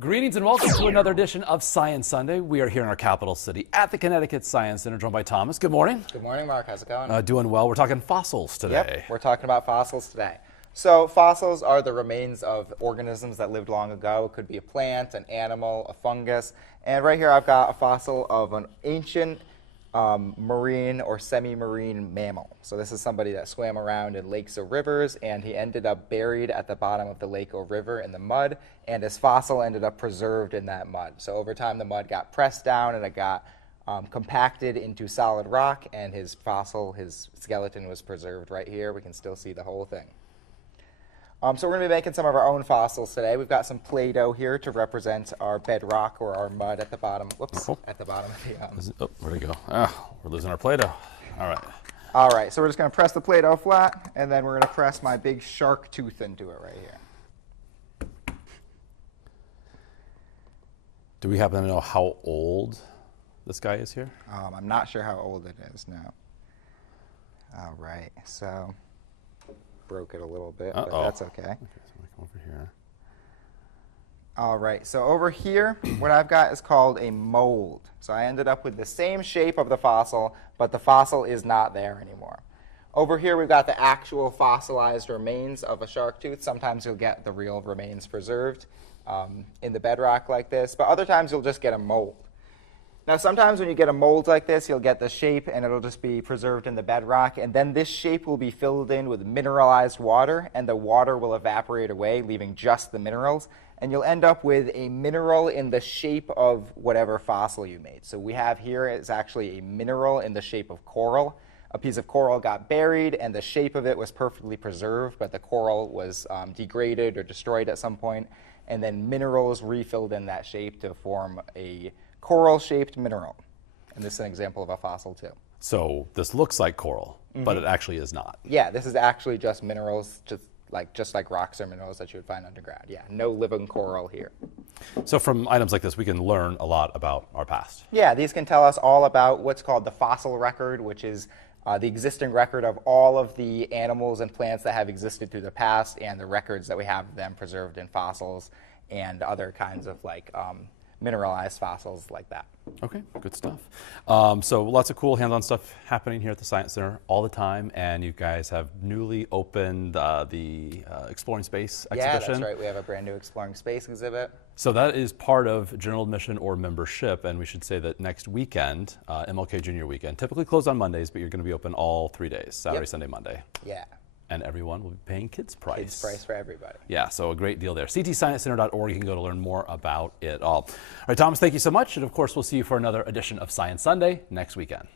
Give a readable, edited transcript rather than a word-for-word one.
Greetings and welcome to another edition of Science Sunday. We are here in our capital city at the Connecticut Science Center, joined by Thomas. Good morning. Good morning, Mark. How's it going? Doing well. We're talking fossils today. Yep, we're talking about fossils today. So fossils are the remains of organisms that lived long ago. It could be a plant, an animal, a fungus. And right here I've got a fossil of an ancient marine or semi-marine mammal. So this is somebody that swam around in lakes or rivers, and he ended up buried at the bottom of the lake or river in the mud, and his fossil ended up preserved in that mud. So over time the mud got pressed down and it got compacted into solid rock, and his fossil, his skeleton, was preserved right here. We can still see the whole thing. So we're going to be making some of our own fossils today. We've got some Play-Doh here to represent our bedrock or our mud at the bottom. Whoops, at the bottom of the... Oh, where'd it go? We're losing our Play-Doh. All right. All right, so we're just going to press the Play-Doh flat, and then we're going to press my big shark tooth into it right here. Do we happen to know how old this guy is here? I'm not sure how old it is, no. All right, so... broke it a little bit, but that's okay. Okay, so we come over here. All right, so over here, what I've got is called a mold. So I ended up with the same shape of the fossil, but the fossil is not there anymore. Over here, we've got the actual fossilized remains of a shark tooth. Sometimes you'll get the real remains preserved in the bedrock like this, but other times you'll just get a mold. Now, sometimes when you get a mold like this, you'll get the shape, and it'll just be preserved in the bedrock, and then this shape will be filled in with mineralized water, and the water will evaporate away, leaving just the minerals, and you'll end up with a mineral in the shape of whatever fossil you made. So we have here is actually a mineral in the shape of coral. A piece of coral got buried, and the shape of it was perfectly preserved, but the coral was degraded or destroyed at some point, and then minerals refilled in that shape to form a coral-shaped mineral. And this is an example of a fossil, too. So this looks like coral, but it actually is not. Yeah, this is actually just minerals, just like rocks or minerals that you would find underground. Yeah, no living coral here. So from items like this, we can learn a lot about our past. Yeah, these can tell us all about what's called the fossil record, which is the existing record of all of the animals and plants that have existed through the past, and the records that we have of them preserved in fossils and other kinds of mineralized fossils like that. Okay, good stuff. So lots of cool hands-on stuff happening here at the Science Center all the time, and you guys have newly opened the Exploring Space exhibition. Yeah, that's right. We have a brand new Exploring Space exhibit. So that is part of general admission or membership, and we should say that next weekend, MLK Junior Weekend, typically closed on Mondays, but you're going to be open all 3 days, Saturday, Sunday, Monday. Yeah. And everyone will be paying kids' price. Kids' price for everybody. Yeah, so a great deal there. ctsciencecenter.org, you can go to learn more about it all. All right, Thomas, thank you so much. And of course, we'll see you for another edition of Science Sunday next weekend.